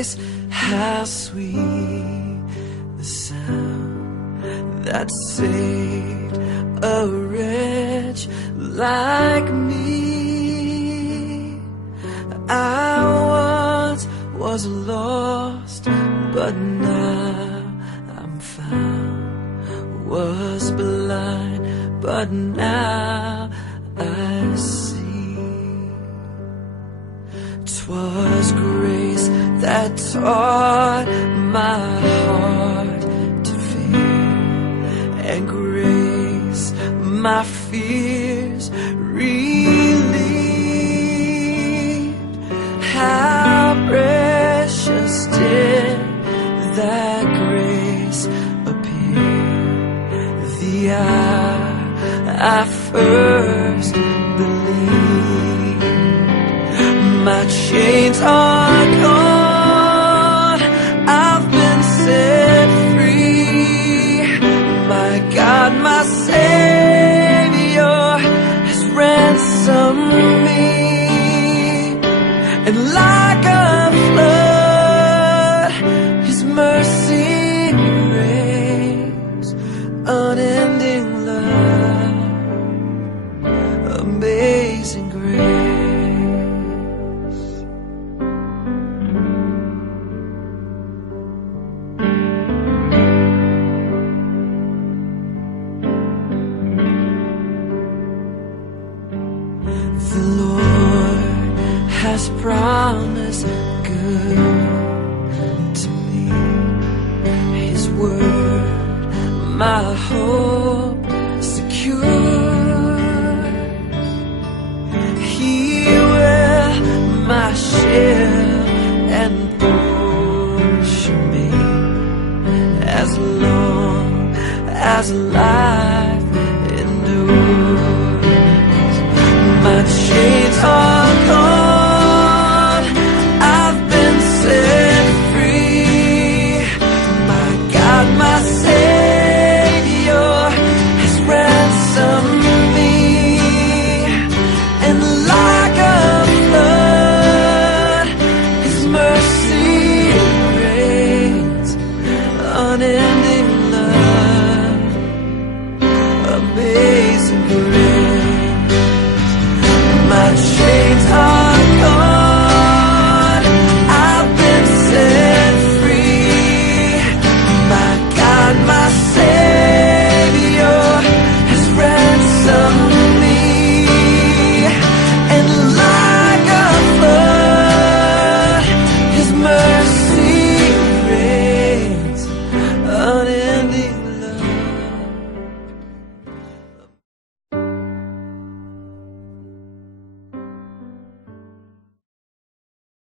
grace, how sweet the sound that saved a wretch like me. I once was lost, but now I'm found. Was blind, but now I see. 'Twas grace that taught my heart to fear, and grace my fears relieved. How precious did that grace appear the hour I first believed. My chains are gone, I've been set free. My God, my Savior has ransomed me. And like a flood, His mercy reigns, unending love, amazing grace. The Lord has promised good to me. His word, my hope secure. He will my shield and portion me, as long as life